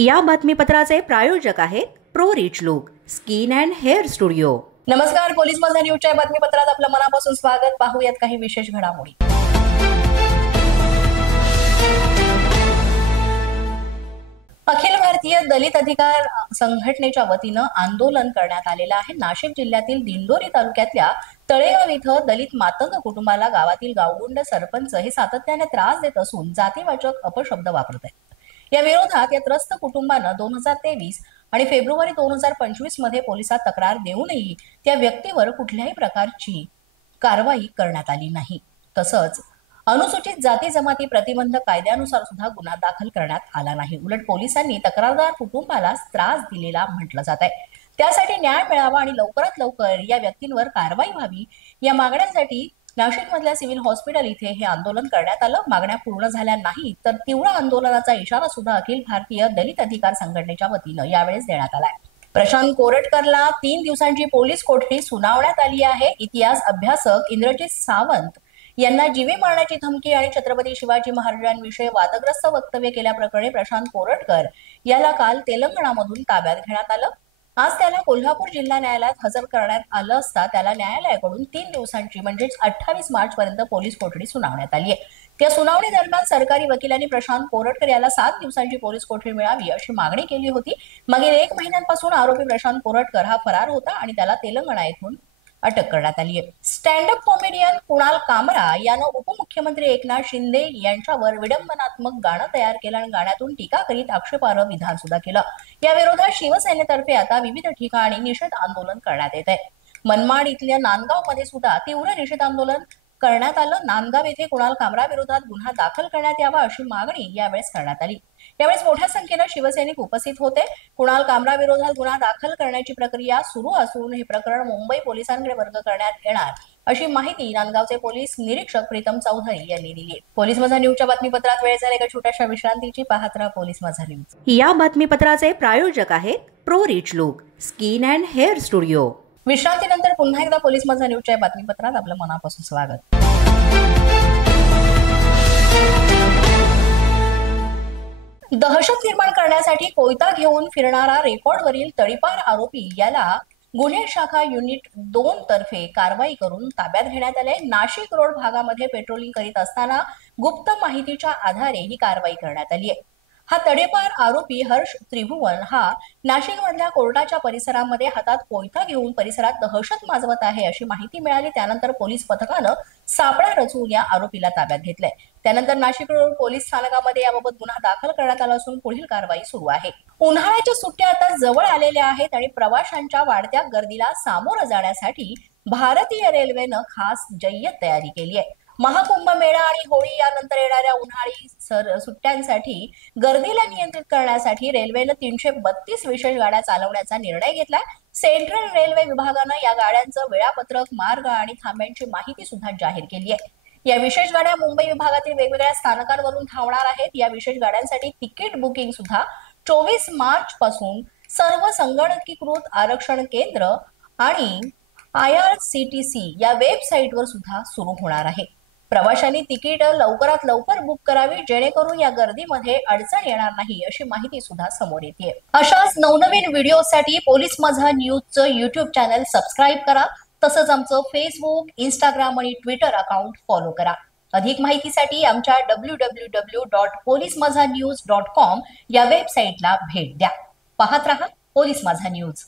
या बातमीपत्राचे प्रायोजक आहेत pro rich look skin and hair studio. नमस्कार, पोलीस माझा न्यूजच्या बातमीपत्रात आपलं मनापासून स्वागत। पाहूयात काही विशेष घडामोडी। अखिल भारतीय दलित अधिकार संघटनेच्या वतीनं आंदोलन करण्यात आलेलं आहे। नाशिक जिल्ह्यातील दिंडोरी तालुक्यातल्या तळेगाव इथं दलित मातंग कुटुंबाला गावातील गावगुंड सरपंच हे सातत्याने त्रास देत असून जातीवाचक अपशब्द वापरत आहेत। या विरोधात या त्रस्त कुटुंबानं 2023 आणि फेब्रुवारी 2025 मध्ये पोलिसात तक्रार देऊनही त्या व्यक्तीवर कुठल्याही प्रकारची कारवाई करण्यात आली नाही। तसंच अनुसूचित जाती जमाती प्रतिबंधक कायद्यानुसार सुद्धा गुन्हा दाखल करण्यात आला नाही। उलट पोलिसांनी तक्रारदार कुटुंबाला त्रास दिलेला म्हटलं जात आहे। त्यासाठी न्याय मिळावा आणि लवकरात लवकर या व्यक्तींवर कारवाई व्हावी या मागण्यांसाठी नाशिक मधल्या सिव्हिल हॉस्पिटल इथे हे आंदोलन करण्यात आलं। मागण्या पूर्ण झाल्या नाही तर तीव्र आंदोलनाचा इशारा सुद्धा अखिल भारतीय दलित अधिकार संघटनेच्या वतीनं यावेळेस देण्यात आलाय। प्रशांत कोरटकरला 3 दिवसांची पोलीस कोठडी सुनावण्यात आली आहे। इतिहास अभ्यासक इंद्रजित सावंत यांना जीवे मारण्याची धमकी आणि छत्रपती शिवाजी महाराजांविषयी वादग्रस्त वक्तव्य केल्याप्रकरणी प्रशांत कोरटकर याला काल तेलंगणामधून ताब्यात घेण्यात आलं। आज त्याला कोल्हापूर जिल्हा न्यायालयात हजर करण्यात आलं असता त्याला न्यायालयाकडून 3 दिवसांची म्हणजेच 28 मार्च पर्यंत पोलीस कोठडी सुनावण्यात आली आहे। त्या सुनावणी दरम्यान सरकारी वकिलांनी प्रशांत कोरटकर याला 7 दिवसांची पोलीस कोठडी मिळावी अशी मागणी केली होती। मागील 1 महिन्यांपासून आरोपी प्रशांत कोरटकर हा फरार होता आणि त्याला तेलंगणा येथून अटक करण्यात आली आहे। स्टँड अप कॉमेडियन कुणाल कामरा यानं उपमुख्यमंत्री एकनाथ शिंदे यांच्यावर विडंबनात्मक गाणं तयार केलं आणि गाण्यातून टीका करीत आक्षेपार्ह विधान सुद्धा केलं। या विरोधात शिवसेनेतर्फे आता विविध ठिकाणी निषेध आंदोलन करण्यात येत आहे। मनमाड इथल्या नांदगाव मध्ये सुद्धा तीव्र निषेध आंदोलन करण्यात आलं। नांदगाव येथे कुणाल कामरा विरोधात गुन्हा दाखल करण्यात यावा अशी मागणी यावेळेस करण्यात आली। यावेळेस मोठ्या संख्येने शिवसैनिक उपस्थित होते। कुणाल कामरा विरोधात गुन्हा दाखल करण्याची प्रक्रिया सुरू असून हे प्रकरण मुंबई पोलिसांकडे वर्ग करण्यात येणार अशी माहिती नांदगावचे पोलीस निरीक्षक प्रीतम चौधरी यांनी दिली। पोलीस माझा न्यूजच्या बातमीपत्रात वेळ झाली एका छोट्याशा विश्रांतीची। पाहत राहा पोलीस माझा न्यूज। या बातमीपत्राचे प्रायोजक आहेत pro rich look skin and hair studio. विश्रांतीनंतर पुन्हा एकदा पोलीस माझा न्यूजच्या बातमीपत्रात आपलं मनापासून स्वागत। दहशत निर्माण करण्यासाठी कोयता घेऊन फिरणारा रेकॉर्डवरील तडीपार आरोपी याला गुन्हे शाखा युनिट 2 तर्फे कारवाई करून ताब्यात घेण्यात आले। नाशिक रोड भागामध्ये पेट्रोलिंग करीत असताना गुप्त माहितीच्या आधारे ही कारवाई करण्यात आली आहे। हा तडीपार आरोपी हर्ष त्रिभुवन हा नाशिक मधल्या कोर्टाच्या परिसरामध्ये हातात कोयता घेऊन परिसरात दहशत माजवत आहे अशी माहिती मिळाली। त्यानंतर पोलीस पथकानं सापळा रचून या आरोपीला ताब्यात घेतलंय। त्यानंतर नाशिक रोड पोलीस स्थानकामध्ये याबाबत गुन्हा दाखल करण्यात आला असून पुढील कारवाई सुरू आहे। उन्हाळ्याच्या सुट्ट्या आता जवळ आलेल्या आहेत आणि प्रवाशांच्या वाढत्या गर्दीला सामोरं जाण्यासाठी भारतीय रेल्वेनं खास जय्यत तयारी केली आहे। महाकुंभ मेळा आणि होळी यानंतर येणाऱ्या उन्हाळी सुट्ट्यांसाठी गर्दीला नियंत्रित करण्यासाठी रेल्वेनं 332 विशेष गाड्या चालवण्याचा निर्णय घेतलाय। सेंट्रल रेल्वे विभागानं या गाड्यांचं वेळापत्रक, मार्ग आणि थांब्यांची माहिती सुद्धा जाहीर केली आहे। या विशेष गाड्या मुंबई विभागातील वेगवेगळ्या स्थानकांवरून धावणार आहेत। या विशेष गाड्यांसाठी तिकीट बुकिंग सुद्धा 24 मार्च पासून सर्व संगणकीकृत आरक्षण केंद्र आणि IRCTC या वेबसाईटवर सुद्धा सुरू होणार आहे। प्रवाशांनी तिकीट लवकरात लवकर बुक करावी जेणेकरून या गर्दीमध्ये अडचण येणार नाही अशी माहिती सुद्धा समोर येते। अशाच नवनवीन व्हिडिओसाठी पोलीस माझा न्यूजचं YouTube चॅनल सबस्क्राईब करा। तसंच आमचं फेसबुक, इंस्टाग्राम आणि ट्विटर अकाउंट फॉलो करा। अधिक माहितीसाठी आमच्या www.polismazhanews.com या वेबसाईटला भेट द्या। पाहत रहा पोलीस माझा न्यूज।